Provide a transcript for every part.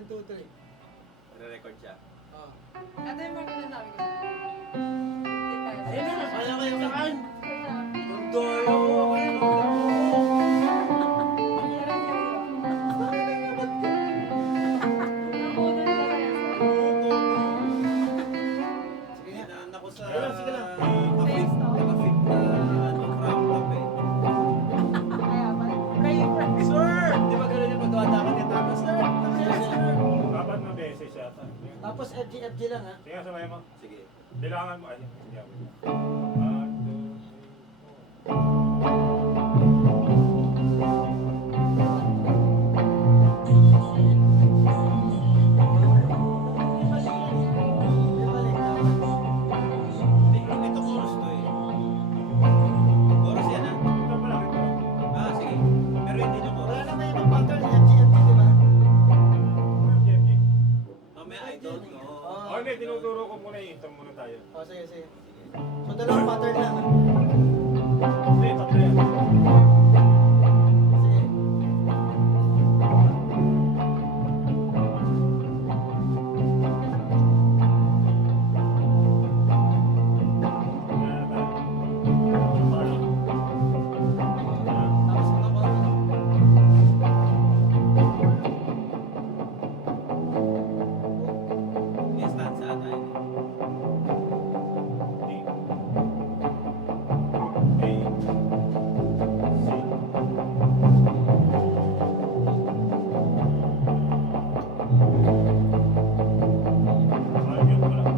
1, 2, 3. Re-record siya. Oh. Ito yung mga ganun namin ko. Ayun na, kaya kayo saan? Doyo! Sige nga. Inaan ako sa... Sige lang, sige lang. Nakafit na crop top eh. Sir! Di ba gano'n yung pagdawatakan niya? Tapos, sir! Sir! Dapat na beses yata. Tapos FG lang ha? Sige, sabay mo. Sige. Bilangan mo. Ay, sige. 1, 2, 3, 4. Hindi, ito chorus to eh. Chorus yan ah. Ito pala, ito. Ah, sige. Pero hindi na Wala chorus. naman yung pattern FG, di ba? JFK. Mamaya I don't know. Oh, hindi, tinuturo ko muna yung intro muna tayo. Oh, sige, sige. So, dalawang pattern lang ha? Hindi, tatlo yan. Sige. Yan, tayo. Para. Tapos mga chorus. May stanza tayo. D. A. C. Ayun mo lang.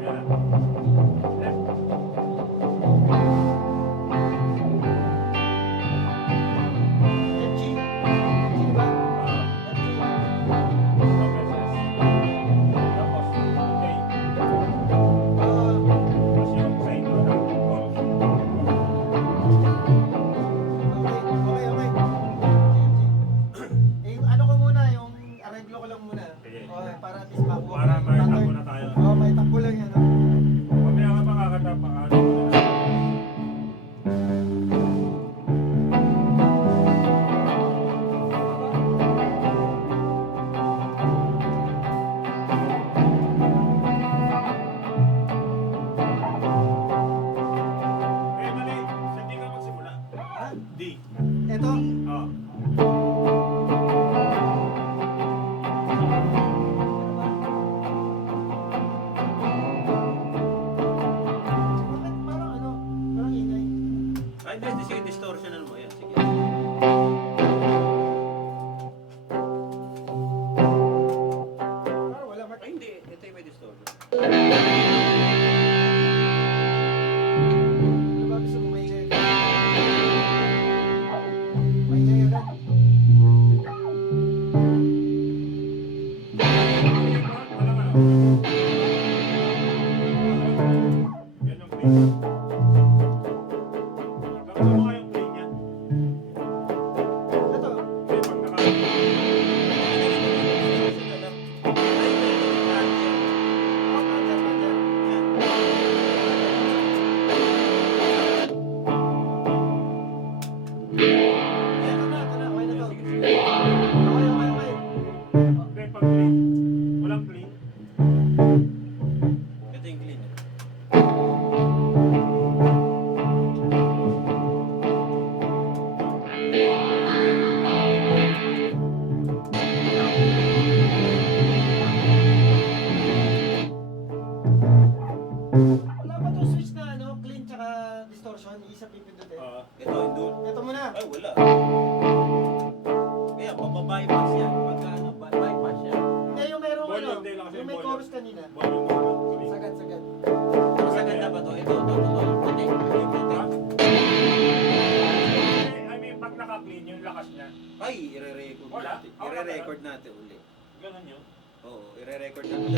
Yan. Left. FG. Di ba? FG. Okay, okay, okay. Eh, yung ano ko muna, yung arreglo ko lang muna. Sige. Okay, para at least makuha. Para ko may yung takbo pattern. na tayo. Oo, may takbo lang yan. ah. Mamaya ka makakata pa. Eh, mali. Sa D ka magsimula. Ha? D. Ito? Oh. Bakit parang ano? Parang ingay. Ay, hindi. Sige, distortionan mo. Yan, sige. Parang wala. Ay, hindi. Ito yung may distortion. Ano ba gusto mo maingay? Maingay agad. Walang ano. Yan yung play. Bakit mo kayong play niya? Ito. Eh, pag naka... Oh, pattern, pattern. Ito na, ito na. Okay na to. Okay, okay, okay. Hindi, pag clean. Walang clean. Ito yung clean. Wala ba itong switch na ano, clean tsaka distortion? Isa pipindutin. Ito, yung dual. Ito muna. Ay, wala. Kaya, mababypass yan. Pagka ano, bypass yan. Eh, yung merong ano, Volume din lang kasi yung may volume. chorus kanina. Volume mo lang. Clean. Sagad, sagad. Pero sa ganda ba to? Ito. Puti. Yung puti. Ha? I mean, pag naka-clean yung lakas niya. Ay, ire-record Wala. natin. Wala. Ire-record natin uli. Ganun yun. Oo, ire-record natin.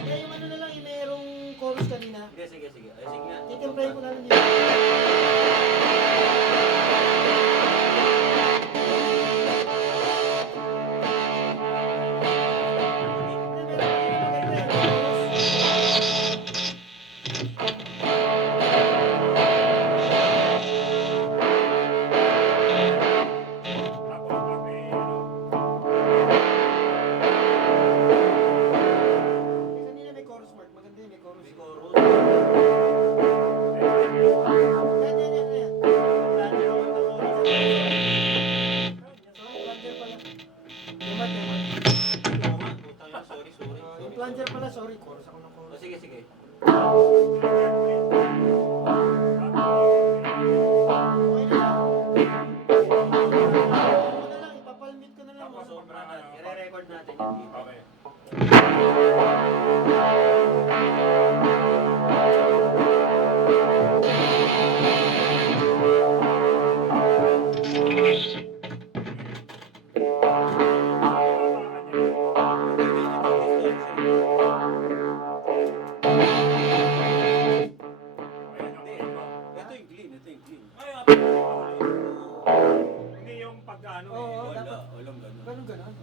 Eh, yung ano na lang, yung merong chorus kanina. Sige. Ay, sige nga. Titimplahin ko na lang dito. Temat. Oo nga, putang ina, sorry. Yung plunger pala, sorry. Chorus ako ng O, chorus. sige. Okay na lang. Ano na lang, ipapalmit ko na lang. Tapos, Sobra na. I-re-record natin yun dito. Okay. Ito yung clean. Hindi yung pagkaano Oo, eh. dapat. Walang ganun. Ganun.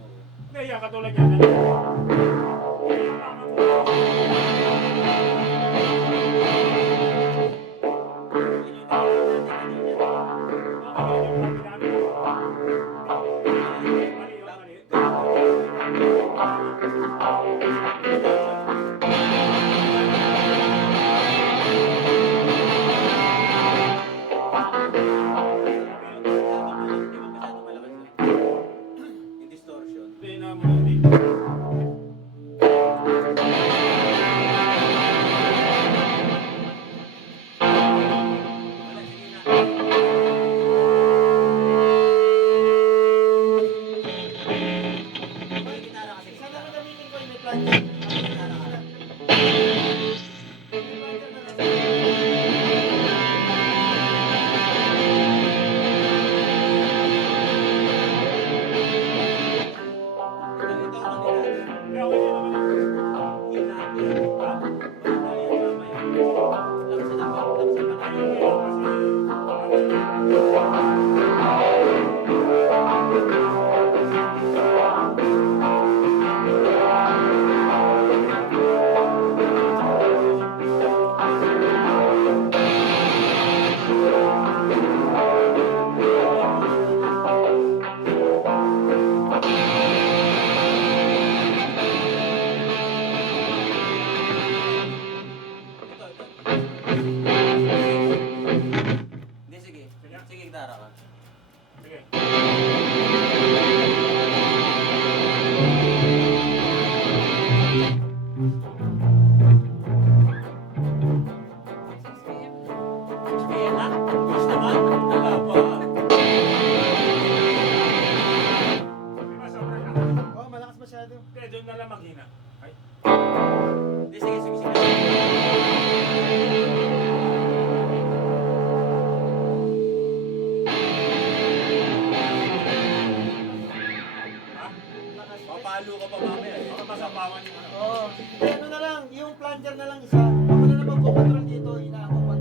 Hindi, yan katulad yan. Yung distortion. Wala, sige na. May gitara kasi. Isa na lang gamitin ko yung may plunger. May gitara ka. May plunger na lang. Ganito ang mangyayari. Kaya okay din naman. Hinahan mo lang. Basta yan, mamaya. Lakasan ang Ayun, panahon. kasi Hindi, sige. Sige, gitara ka. sige. Sige na. Push naman. Nagapa. Di ba sobrang lakas? Oo, malakas masyado. Hindi, doon na lang maghina. Ay, Hindi, sige. ha? Lakas. Papalo ka pa mamaya eh. Baka masapawan yung ano. Oo. Kaya ano na lang, yung plunger na lang isa. Ako na lang magkocontrol dito, inaako pag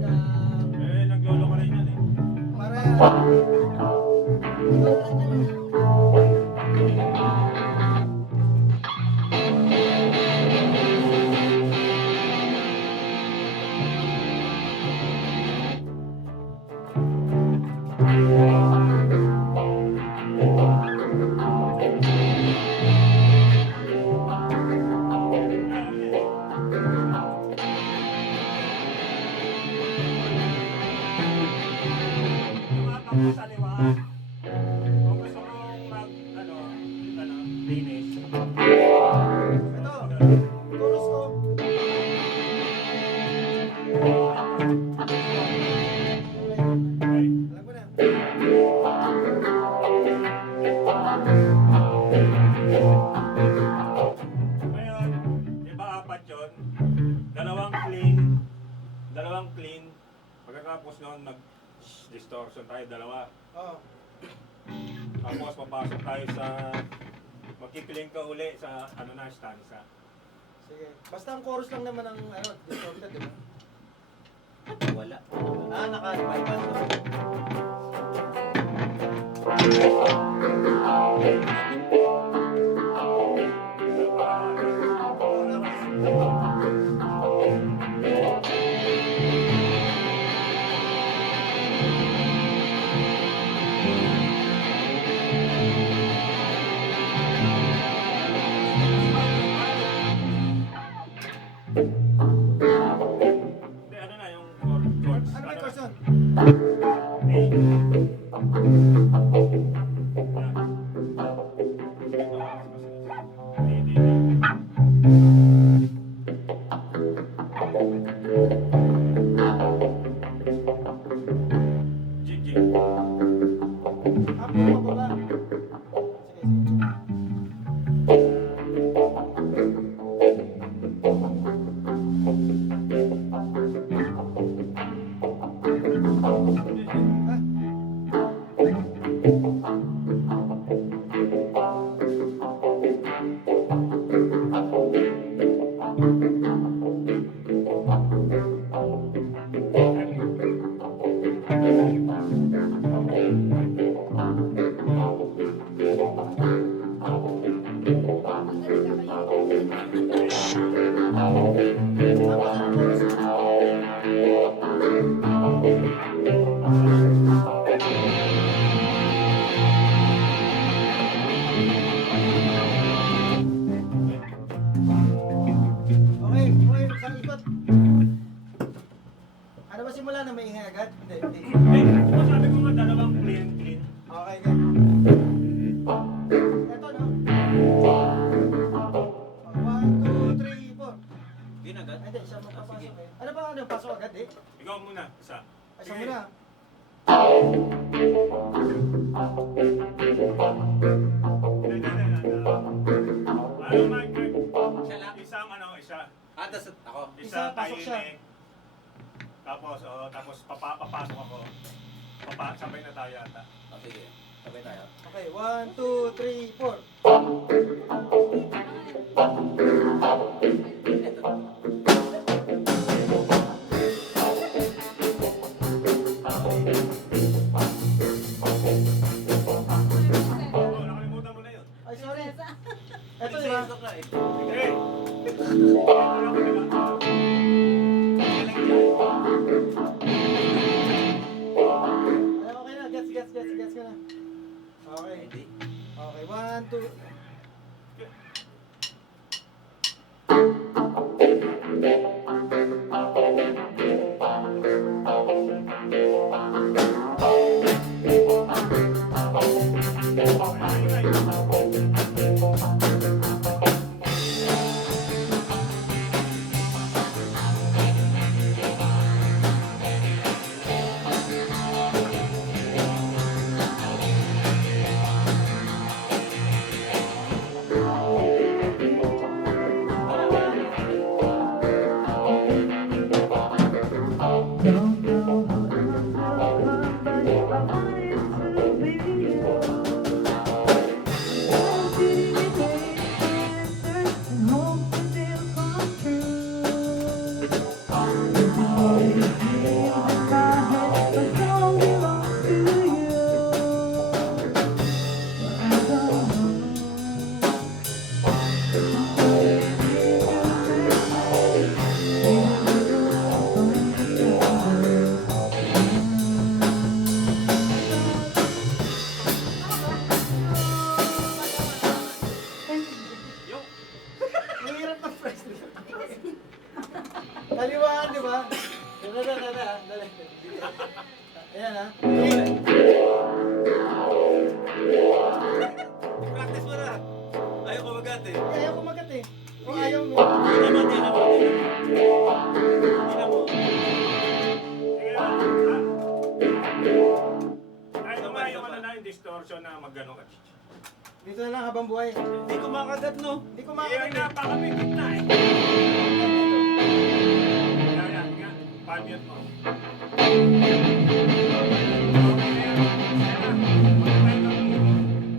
Naglolo ka rin yan eh. para Tumatakbo sa liwa. Kung gusto mong linis. ito, chorus ko. Okay. Alam ko na. Ngayon, di ba apat yun? Dalawang clean. Pagkatapos noon, nag-distortion tayo, dalawa. Oo. Tapos papasok tayo sa, magkikling ka uli sa, stanza. Sige. Basta ang chorus lang naman ang distorted, di ba? Wala. Naka-bypass na. Hindi, yung chords. Ano ba yung chorus yun? A. Yan. ng pasok agad eh. Ikaw muna, isa. Ay, siya muna. Ano, Mike? Siya lang. Isang ano, isa. Tas ako. Isa, pasok siya. tahimik. Tapos papasok ako. Sabay na tayo ata. Oh, sige. Sabay tayo. Okay, 1, 2, 3, 4. Oo, nakalimutan mo na yun. Ay, sorry. Ito, di ba? Pasok na eh. Sige. Ano ka nila? Ay, okay na. Gets ko na. Okay. Ready? Okay, 1, 2. Mahirap ng price nila. Kaliwaan, di ba? Dali. Ayan ha. Practice mo na. Ayaw ko magat eh. Ayaw kumagat eh. Kung ayaw mo. Hindi naman. Sige lang. Kahit naman yung ano na yung distortion na mag-ano ka. Dito na lang habang buhay. Hindi ko makagat no. Hindi ko Iyan makakagat. na, pakamigit na eh. Yan, nga. Pamute mo.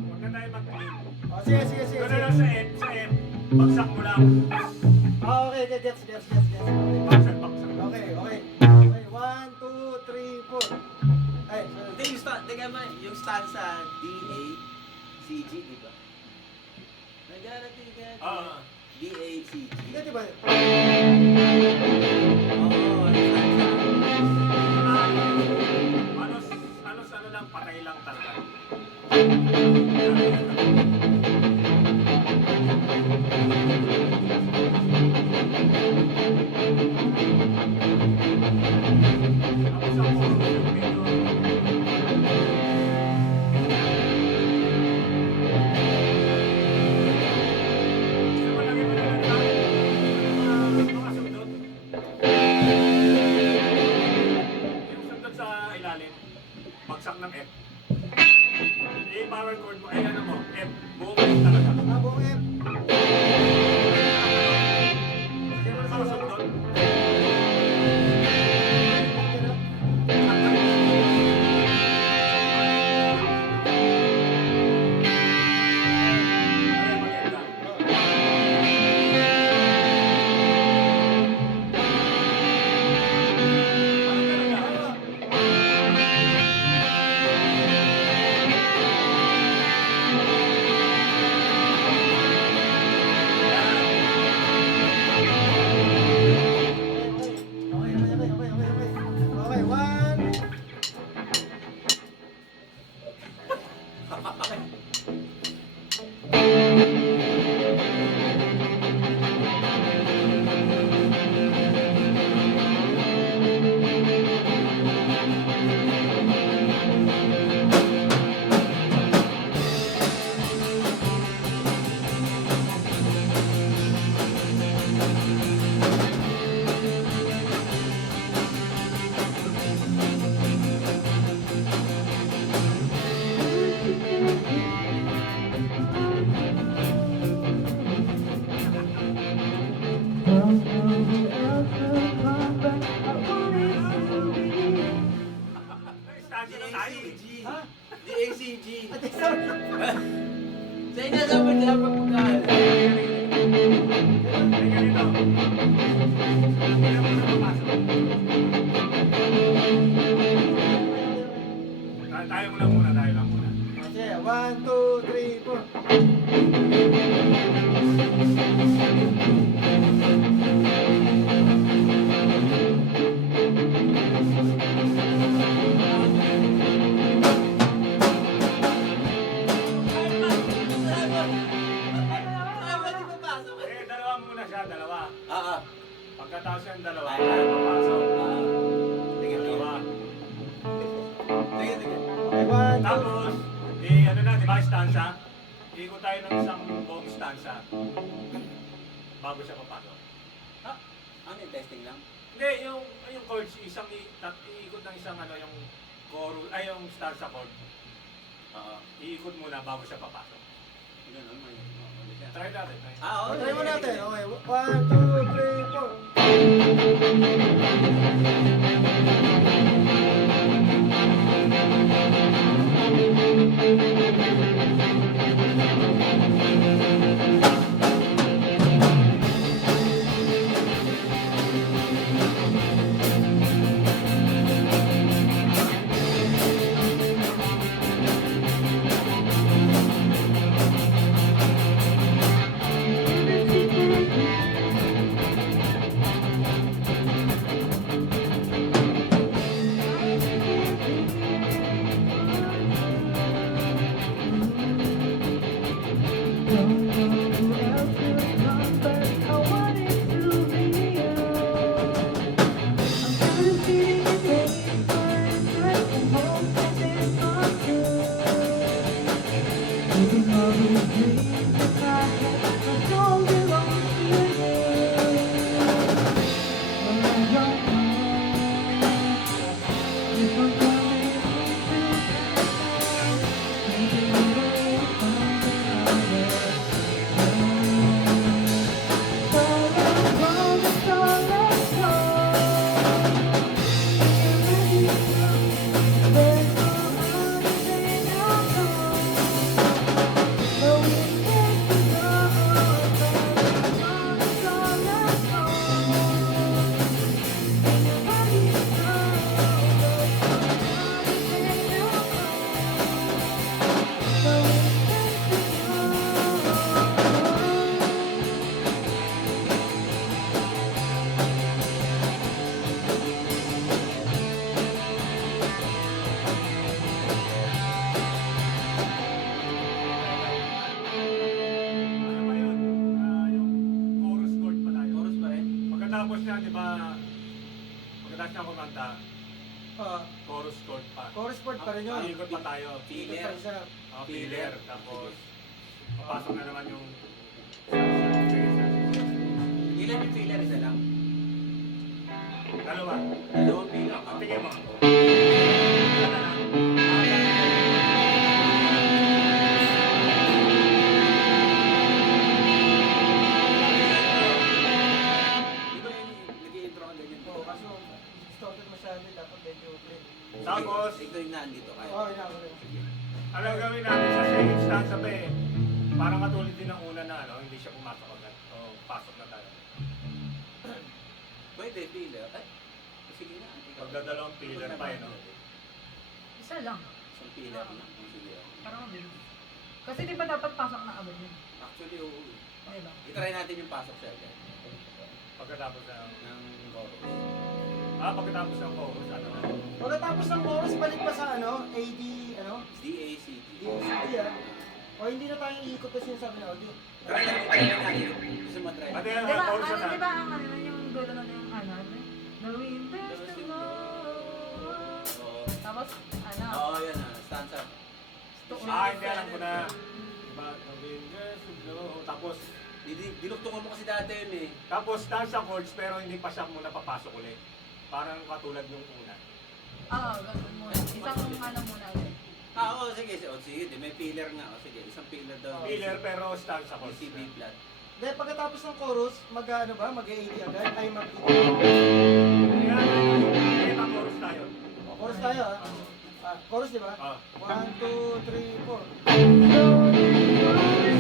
Huwag na tayo mag-clean. Oh, sige. Doon na lang sa F. Bagsak mo lang. Ah, okay. Gets. Okay. Bagsak. Okay. 1, 2, 3, 4. Ay, Hindi yung yung stanza D-A C-G, di ba? Nagarating ka. Ah. D-A-C-G. Hindi, di ba? Oo, yung stanza. Ano lang, patay lang talaga. Tapos ako, yung medyo... Gusto mo lagyan mo na lang mga kasunod? Sa inyo sa mga pag magkakalit. Ay, ganito. Kailan mo na papasok? Tayo mo lang muna, tayo lang muna. Sige, 1, 2, 3, 4. Eh, dalawa muna siya, dalawa. Ah, Pagkatapos yung dalawa, Ay, tayo papasok. Sige, Dalawa. Sige, sige. Okay, 1, 2. Tapos, ano na, di ba, stanza? Ikot tayo ng isang buong stanza bago siya papasok. Ano yung testing lang? Hindi, yung chords, iikot ng isang yung chorus, ay yung stanza chord. Oo. Iikot muna bago siya papasok. Ganun, may siya. Try natin. Oo. Try mo natin. Okay, 1, 2, 3, 4. Ano ba yun? Yung chorus chord pa tayo. Chorus pa rin? Pagkatapos niya, di ba, pagkatapos niya kumanta, chorus chord pa. Chorus part pa rin yun. Iikot pa tayo. Filler. Pa isa. Filler. Tapos, papasok na naman yung Ilan yung filler? Isa lang. dalawa. Dalawang filler. Ang tingin mo. Di ba yun, nag-i-intro ka ganyan? Oo, kaso distorted masyado, dapat medyo clean. Tapos, Ikaw yung nandito kaya. Oo, yun ako rin. alam gawin natin sa same stanza pa eh. Parang katulad din ng una na hindi siya pumasok agad. O, pasok na tayo. Pwede, filler. Ay, sige na. Ikaw. Magdadalawang filler pa eh, no? Isa lang. Isang filler na. Sige. Parang mabilis. Kasi di ba dapat pasok na agad yun? Actually, oo. Di ba? I-try natin yung pasok siya agad. Pagkatapos ng... Ng chorus. pagkatapos ng chorus, ano? Pagkatapos ng chorus, balik pa sa AD, D-A-C-T. DACD O hindi na tayong iikot kasi yung sabi na audio. Try natin. Gusto mo try? Pati Di yung ba, chorus ano, na di ba ang ano, yung dulo na yung ano, the winter's too low. Oo. Tapos, ano, Oo, yan ah. Stanza. Hindi alam ko na. Diba, the fingers will blow. Tapos, Dinuktungan mo kasi dati yun eh. tapos dance sa chords pero hindi pa siya muna papasok ulit. Parang katulad yung una. ganun muna. Isang ano muna ulit. Oo, sige. Sige, may filler nga. Sige, isang filler daw. Filler pero stanza chords. C, B flat. Then pagkatapos ng chorus, mag-AD agad, ay Kaya, chorus tayo. chorus tayo chorus di ba? Ah. 1, 2, 3, 4.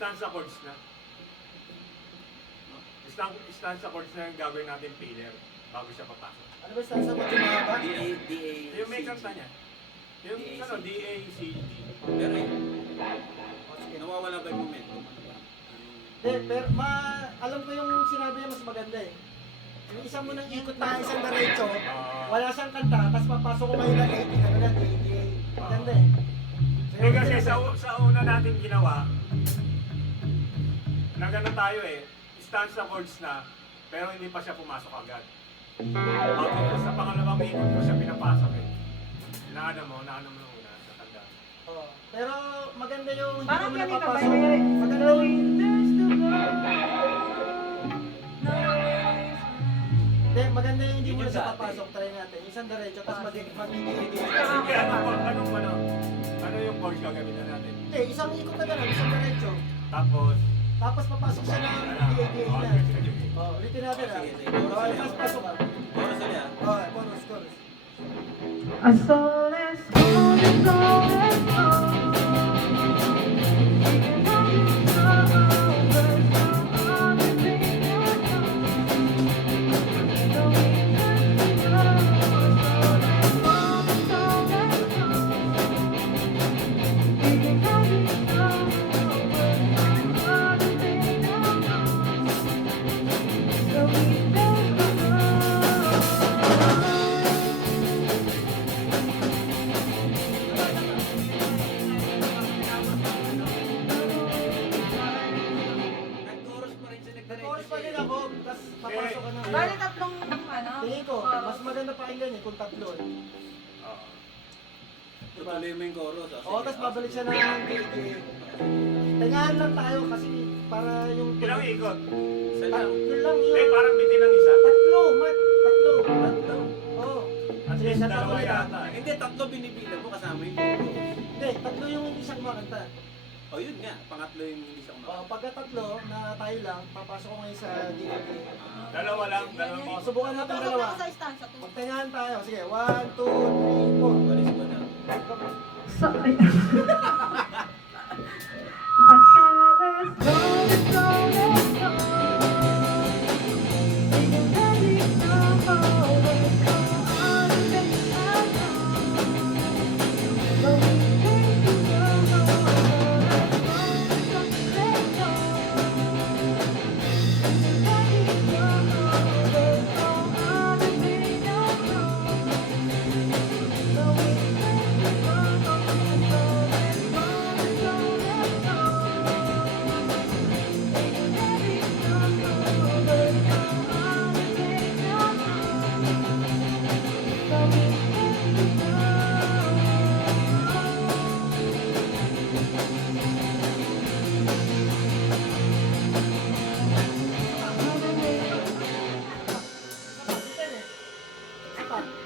stanza chords na. Stanza chords na yung gagawin natin filler bago siya papasok. Ano ba stanza mo yung mahaba? DA, Yung may kanta niya. Yung DAC. ano, DACG. Pero eh, O, sige. nawawala ba yung momentum? Ano ba? Pero alam ko yung sinabi niya mas maganda eh. Yung isang mo nang ikot na isang diretso, wala siyang kanta, tapos papasok ko ngayon ng 80, ano na, 88. Maganda eh. So, Eh kasi sa una natin ginawa, na gano'n tayo eh, stanza chords na, pero hindi pa siya pumasok agad. Sa pangalawang ikot ko siya pinapasok eh. Naano mo nung una, natanda. Oo. Pero maganda yung hindi Parang mo ganito ba? napapasok. Maganda The yung winters to go. No hindi, maganda yung hindi mo Yun na yung siya dati. papasok. Try natin. Isang diretso, tapos magiging Kasi ano yung chords gagamitin natin? Hindi, isang ikot na gano'n, isang diretso. Tapos, Tapos papasok siya ng DADA na. Oo, ulitin natin ah. Sige, sige. Okay, tapos pasok ah. Chorus ulit ah. Okay, chorus. I saw this golden, golden song. Singing on these numbers, on the radio song. The winters to go. I saw this golden, golden song. Singing on these numbers, on the radio song. The winters to go. Nag-chorus pa rin siya, Nag-chorus pa din ako, tapos papasok ka na. Bali tatlong ano? Tingin ko, chorus. mas maganda pakinggan eh kung tatlo eh. Oo. Tutuloy mo yung chorus. Oo, tapos babalik siya ng DADA. Tingahan lang tayo kasi para yung... Ilang ikot? Isa lang. Tatlo lang Hindi, yun. parang bitin ng isa. Tatlo, Mark. Tatlo. Oo. At Sige, least shut up dalawa ulit, ah. yata eh. Hindi, tatlo binibilang mo kasama yung chorus. Hindi, tatlo yung hindi siya kumakanta. O yun nga, pangatlo yung hindi siya Oo, kumakanta. pagka tatlo na tayo lang, papasok ko ngayon sa DADA. Dalawa lang, dalawang Oo, ikot. subukan natin Pasok dalawa. ako sa stanza 2. Magtingahan tayo. Sige, 1, 2, 3, 4. Walis mo na. So, I saw this golden, golden song. Singing on these numbers, on the radio song. The winters to go.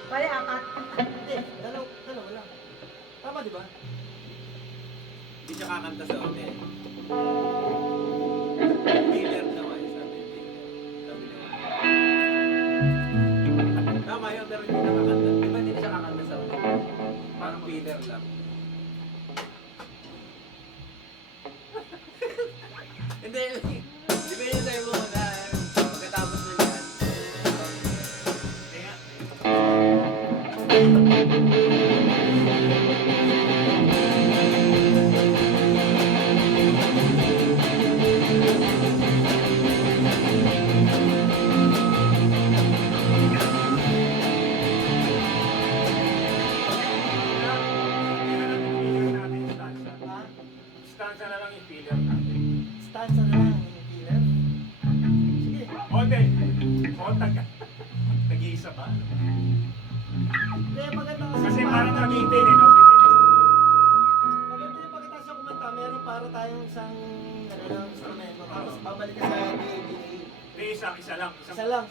Bali, apat. Hindi, dalawa lang. Tama, di ba? Hindi siya kakanta sa hotel. Filler naman, sabi yung filler. Sabi niya. Tama yun, pero hindi nakakanta. Di ba hindi siya kakanta sa hotel? Parang filler lang. Hindi, di ba yun tayo muna? Pagkatapos na yan. Kaya, Ha? stanza na lang yung filler natin. Stanza na lang yung killer. Sige. Onde! Nag-iisa ba? Hindi, maganda Kasi parang parang nabitin eh, no? Bitin eh. maganda yung pagkatapos siya kumanta, meron para tayong isang ano lang, instrumento. Tapos babalik ka sa DADA. Hindi, isa lang. Isa lang.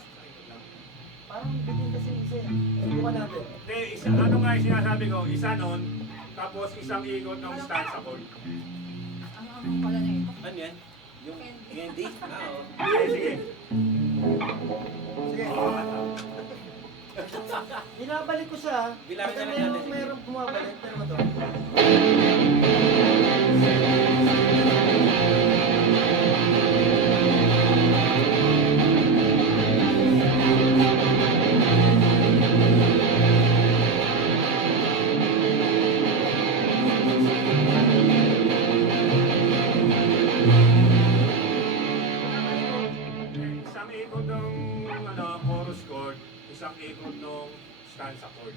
Parang bitin kasi isa eh. Subukan natin. Hindi, ano nga yung sinasabi ko, isa nun, tapos isang ikot ng stanza chord. Ang pala na ito. Ano yan? Yung candy? Ah, oo. Sige, sige. Sige. Oo, Binabalik ko siya. Bilangin na Maganda lang natin, yung sige. meron bumabalik. Pero ito. Isang ikot ng chorus chord, isang ikot ng stanza chord.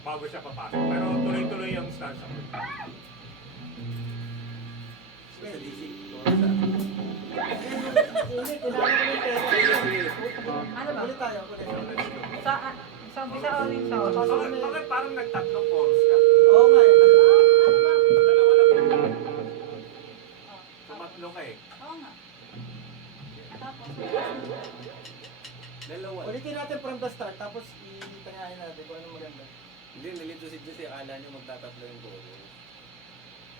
Bago siya papasok. Pero tuloy-tuloy yung stanza chord. Sa DC. Ulit, kailangan ko ng pera. Ano ba? Ulit tayo, ulit. So, let's go. Sa umpisa ulit sa Bakit parang nagtatlong chorus ka? Oo nga eh. Ano ba? Dalawa lang yun. Oh, Tumatlo ka eh. Oo nga. Tapos, Dalawa. Ulitin natin from the start, tapos itangahin natin kung ano maganda. Hindi, nalito si Jose. Akala nyo magtatatlo yung chorus.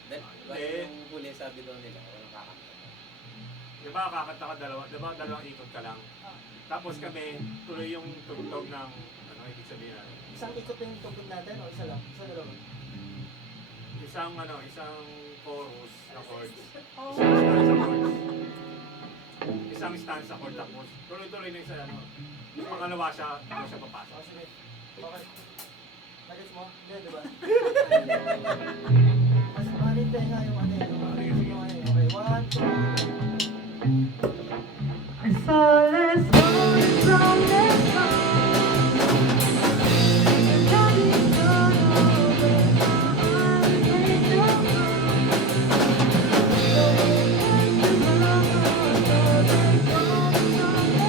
Hindi. Yung huli sabi daw nila, walang kakanta. Di ba kakanta ka dalawa? Di ba dalawang ikot ka lang? oh. Tapos kami, tuloy yung tugtog ng, ano ibig sabihin natin? Isang ikot yung tugtog natin o isa lang? Isa dalawa. Isang chorus na chords. Oh. Isang stanza chords. Isang stanza chord tapos tuloy-tuloy na yung sa ano. Yung pangalawa siya, ano siya papasok. O sige. Okay. Nagets mo? Hindi, di ba? Mas manintay nga yung ano yun. Sige, sige. Yung ano yun. Okay, 1, 2, So let's go from this song. Nothing's gone over. I'll take your hand. So let's go from this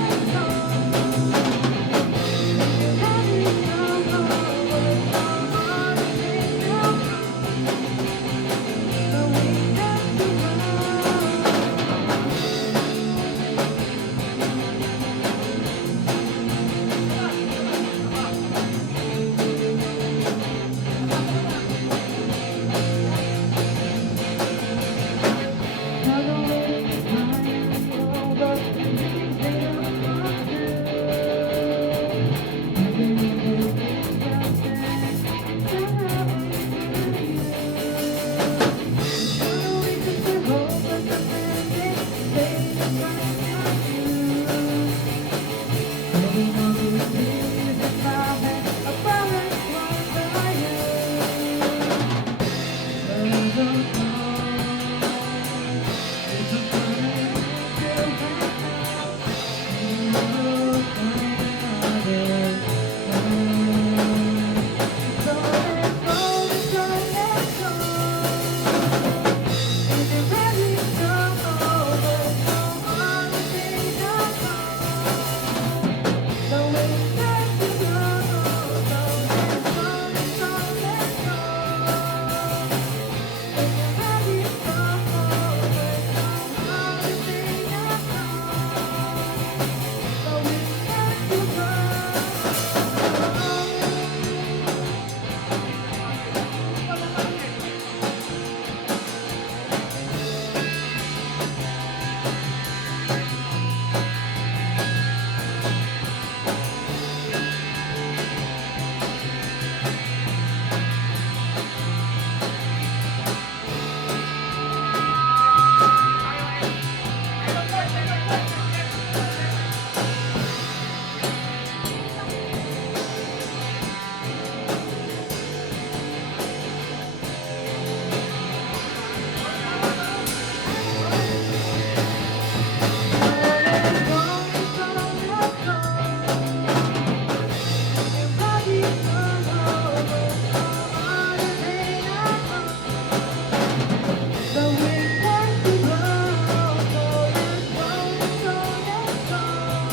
song.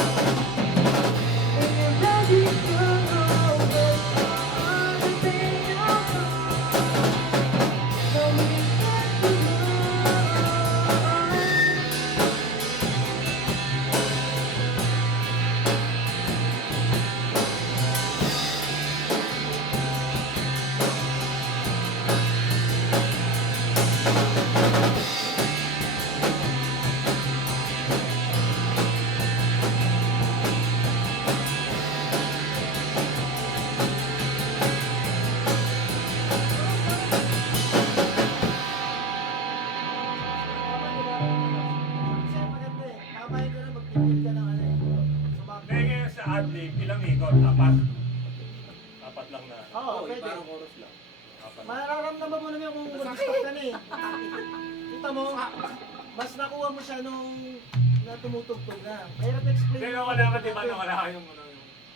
Nothing's gone over. I'll take your hand. So we have to adlib, ilang ikot? Apat. Apat lang na. Oo, Oo, pwede. parang chorus lang. Apat. Mararamdaman mo naman kung mag-stop ka na eh. Kita mo, mas nakuha mo siya nung na tumutugtog na. Mahirap explain. Hindi, nawala ka, di ba? Nawala ka yung ano.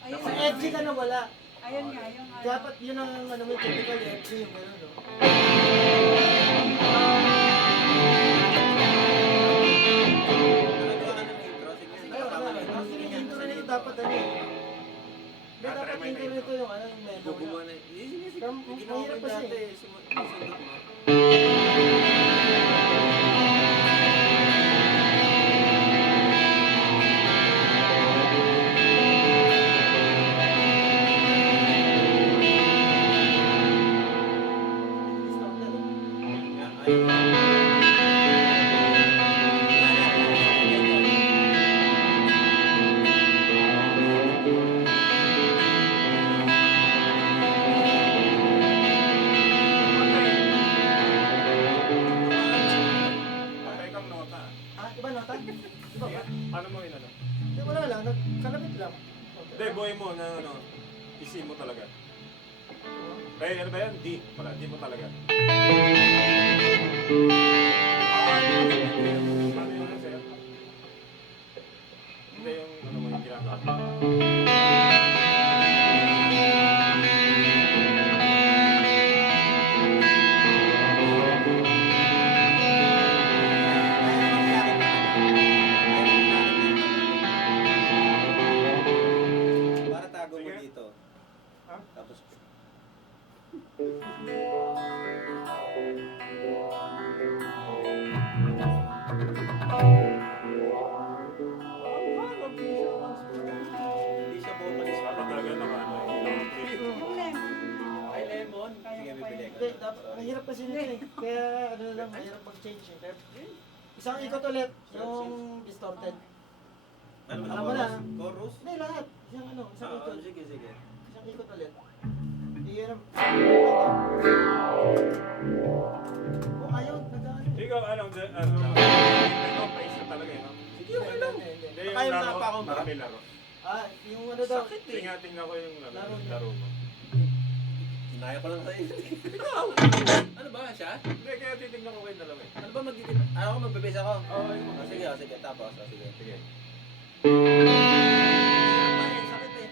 Ayun Sa nga. FG ka nawala. Ayun nga, yung ano. Dapat yun ang ano mo, typical FG yung gano'n, no? Nakagawa ka ng intro, sige. Ayun, Tama na. actually, yung intro nito dapat ano eh. Hindi, Ah, dapat try mo yung intro nito yung ano, yung mellow Gugumawa na. na. Sige, sige. Kam- May ginawa ko mahirap yung kasi. dati. Sundot mo. Patay kang nota. Ah, iba nota? Iba ba? Paano mo yun ano? Hindi, wala lang. Kalabit lang. Hindi, buhay mo na ano, isi mo talaga. Eh, ano ba yan? D pala, D mo talaga. Paano yun ang sa'yo? Hindi yung ano mo yung ginagawa mo. Para tago mo Sige. dito. Ha? Tapos hindi siya vocalist. Dapat talaga naka ano, yung clip. Yung lemon. Ay, lemon. Kaya Sige, ko pa bibili yun. ka. Hindi, dapat, mahirap kasi nito eh. Kaya ano lang, mahirap mag-change eh. Kaya, isang ikot ulit, yung distorted. Ano Alam mo na. Chorus? Hindi, lahat. Isang ano, isang Oo, ikot. sige, sige. Isang ikot ulit. Hindi yan ang... Oh, ayaw, nag-ano. Ikaw, ano, pace na talaga eh, no? Sige, okay lang. Hindi, Baka yung laro, napa ako, ma. marami laro. Ah, yung ano daw. Sakit eh. Tingnan ko yung Laro niya. laro mo. Kinaya ko lang sa'yo. Ikaw! Ano ba siya? Hindi, kaya titignan ko kayo dalawa eh. Ano ba magtitin? Ako magbe-base ako? Oo, yun. Sige, sige. Tapos, sige. Sige. Sakit eh.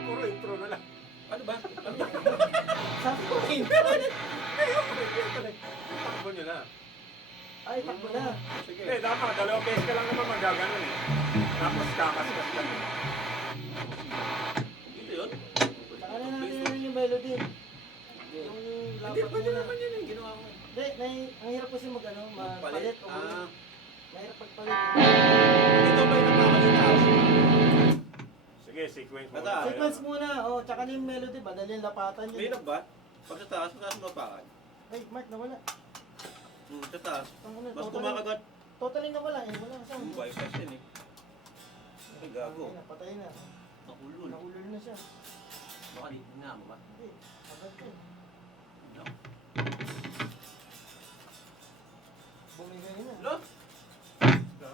Puro intro na lang. Ano ba? Sabi ko, eh. Takbo nyo na. Ay, takbo na. Sige. Hindi, dapat. Dalawang beses ka lang naman magaganon eh. Tapos kakaskas ka. Dito yun? Saka na natin yung melody. Yung Hindi, lapat pwede muna. naman yun eh. Ginawa ko eh. Hindi, ang hirap kasi mag-ano, magpalit. o Ah. mahirap pagpalit. Dito ba yung nagkakalinaw? Sige, sequence mo. Bata. Sequence muna, oh, tsaka na yung melody, madali yung lapatan yun. May ba? Pag sa taas mapakan. Ay, Mark, nawala. Sa taas. Ang ano, Mas totally, kumakagat. totally nawala eh, wala ka sound. Bypass yun eh. Ay, gago. Patay na, patay na. Nakulul. Naulol na siya. Baka dito nga mo ba? Hindi, agad ka eh. No. Bumigay na. Lo?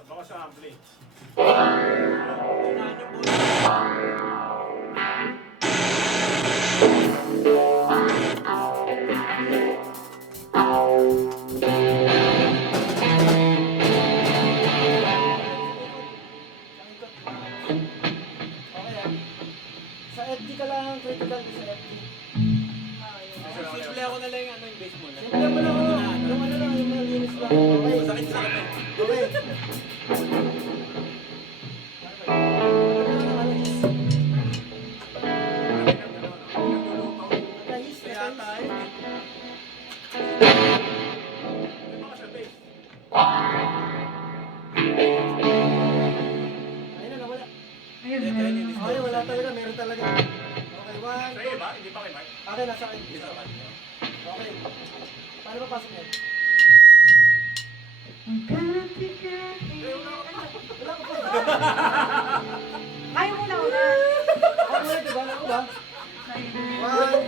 Baka sa ampli. Unahan yung bola. Okay ah. Sa FD ka lang, critical sa FD. Ah, yun. Simple ako na lang yung ano yung base mo na. Simple mo lang oh. Yung ano lang, yung malinis lang. Okay. Masakit sa akin. Okay. Nakahis, Kaya nakahis. tayo eh. Baka sa base. talaga, meron talaga. Okay, one, Sa two. iba, hindi pa kay Mike. Okay, nasa akin. Isa pa niyo. Okay. Paano ba pasok yan? Wala ko pa. Kayo muna una. Ako muna, diba? Ako ba? Kayo.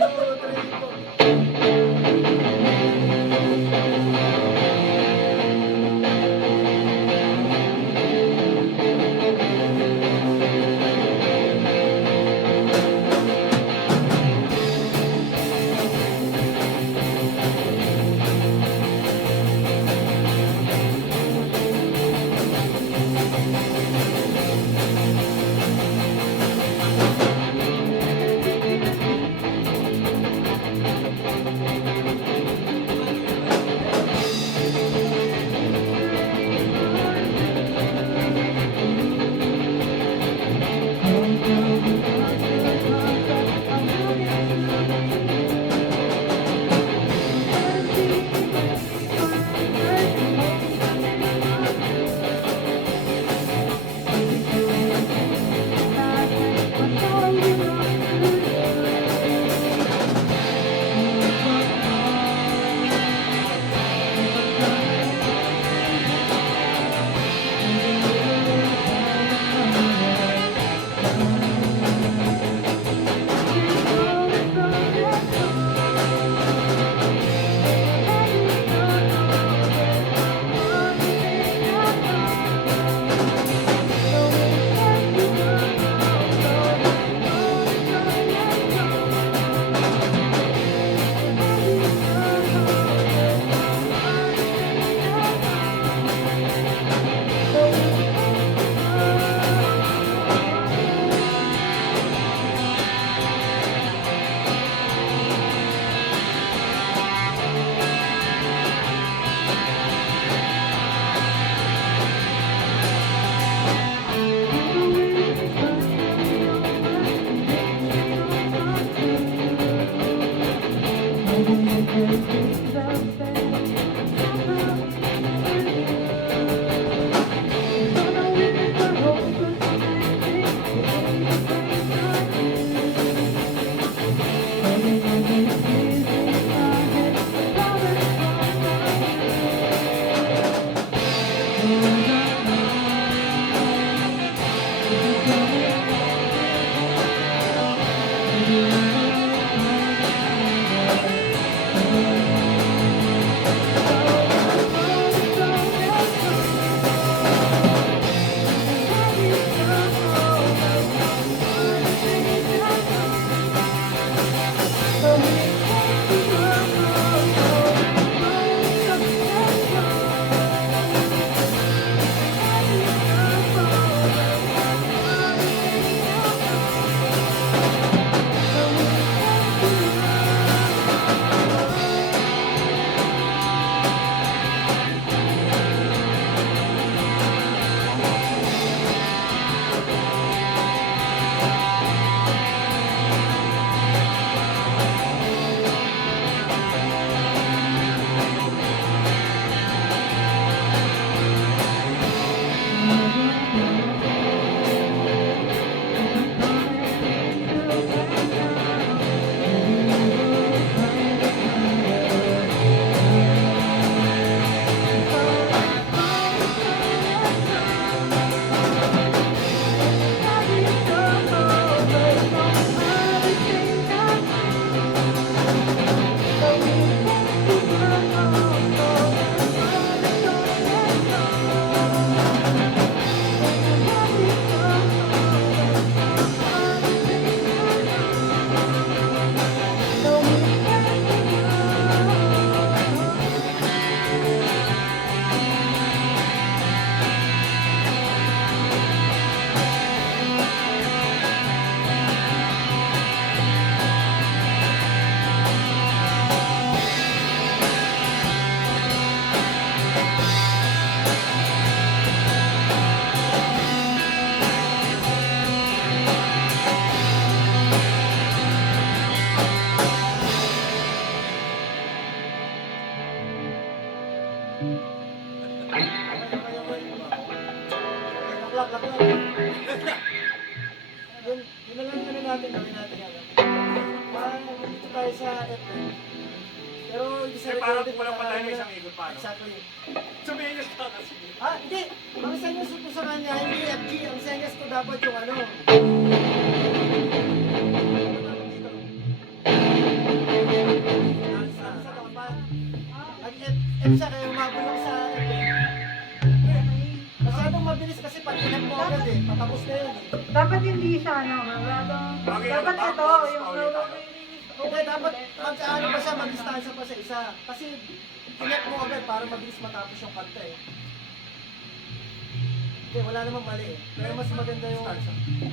'Wag yun na lang ano natin, gawin natin ano. Dito tayo sa FM. Pero hindi sa Eh, parang recorded, wala pa tayo ng ano, isang ikot pa, no? Exactly. Sumenyas ka kasi. Hindi. Ang senyas ko sa kanya, hindi FG. Ang senyas ko dapat yung ano. Sa dapat. Nag-F siya kaya umabulong sa FM. Masyadong mabilis kasi pag inap mo agad eh. Patapos na yun eh. Dapat hindi siya, ano, dapat ito, yung Hindi, dapat mag-ano pa siya, mag-distansya pa sa isa. Kasi inap mo agad para mabilis matapos yung kanta eh. Hindi, wala namang mali eh. Pero mas maganda yung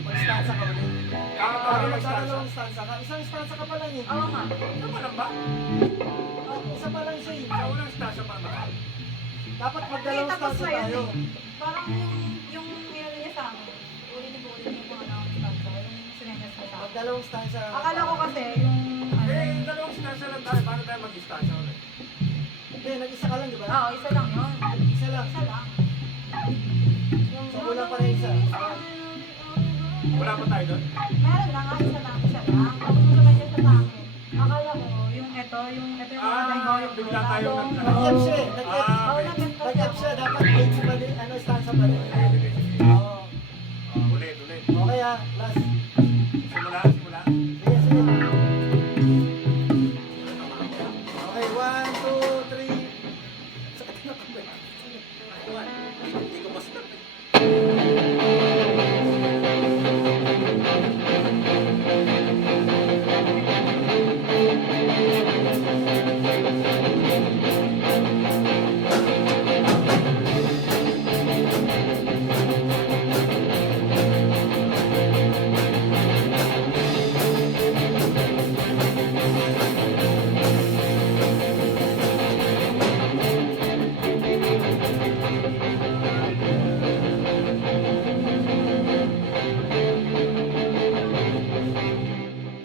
mag-stanza ka ulit. Kakatawa Parang ng nagdadalawang stanza ka. Isang stanza ka pa lang eh. Oo nga. Ano ba lang ba? Isa pa lang siya eh. Sa unang stasya pa naman. Dapat Hindi, magdalawang tapos stanza na yun tayo. eh. Parang yung nilala niya sa amin, ulitin ko ulit yung mga nakakita, yung sinenyas ko sa akin. Magdalawang stanza. Akala ko kasi yung, ano, Eh, dalawang stasya lang tayo. Paano tayo mag-stasya ulit? Hindi, nag-isa ka lang di ba? oo, isa lang yun. Isa lang. Isa lang. So, wala pa rin isa. Wala pa tayo doon? Meron na nga, isa lang. Tapos yung sinenyas sa akin. Akala ko, yung ito yung mga tayo, bigla tayo Nag-F siya eh. Nag-F. Oo, okay. Nag-F siya. Dapat 8 pa din. Ano, stanza pa din. Sige, sige. Oo. Ulit, ulit. Okay ah, last. Simula, simula. Sige, sige. Okay, 1, 2, 3. Sakit na kamay. Hindi ko ma-stop eh.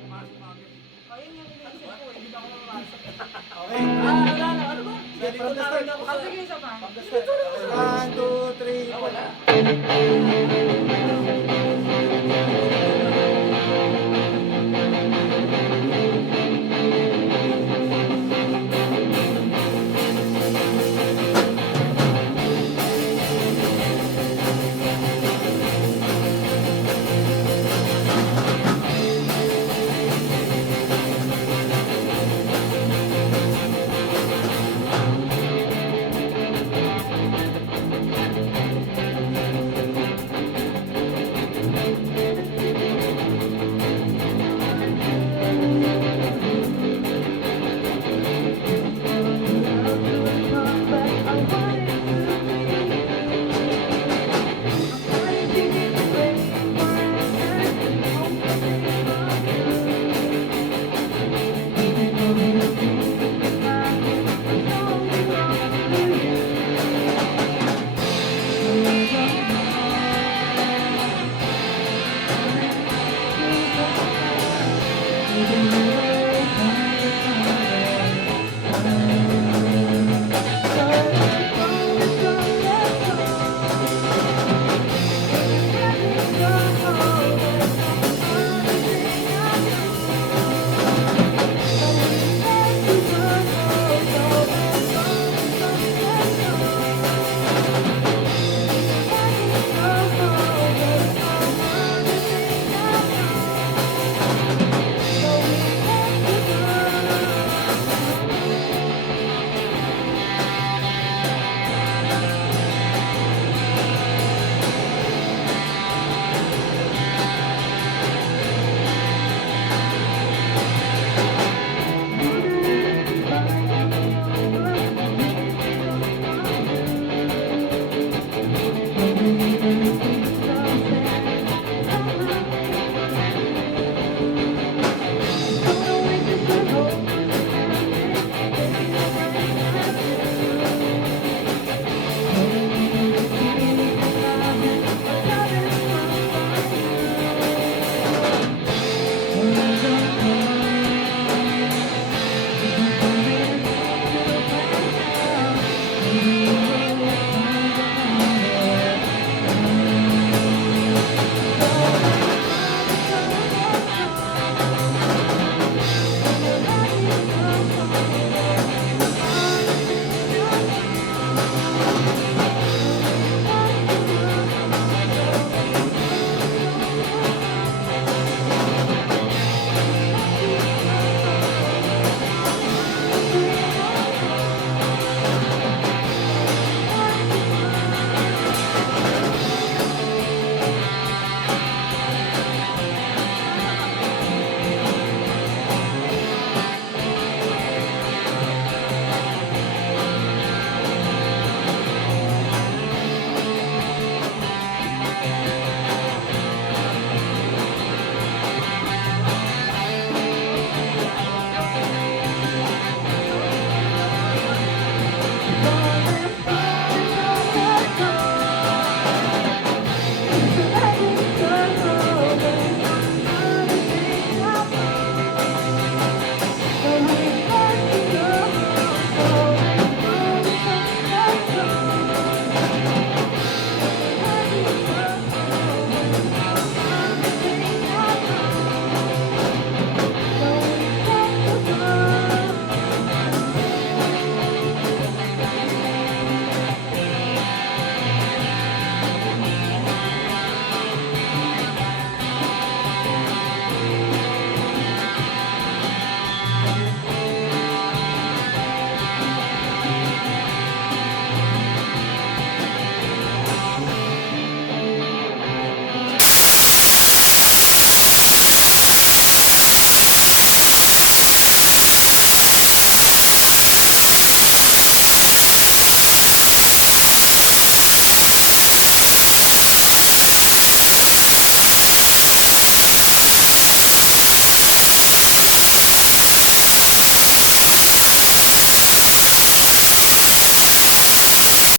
Ayun yung iniisip ko, hindi ba ako mapasok. Okay. Wala na, ano ba? Sige, from the start. ako Ah, sige, isa pa. From the start. 1, 2, 3, 4. Wala. Thank you.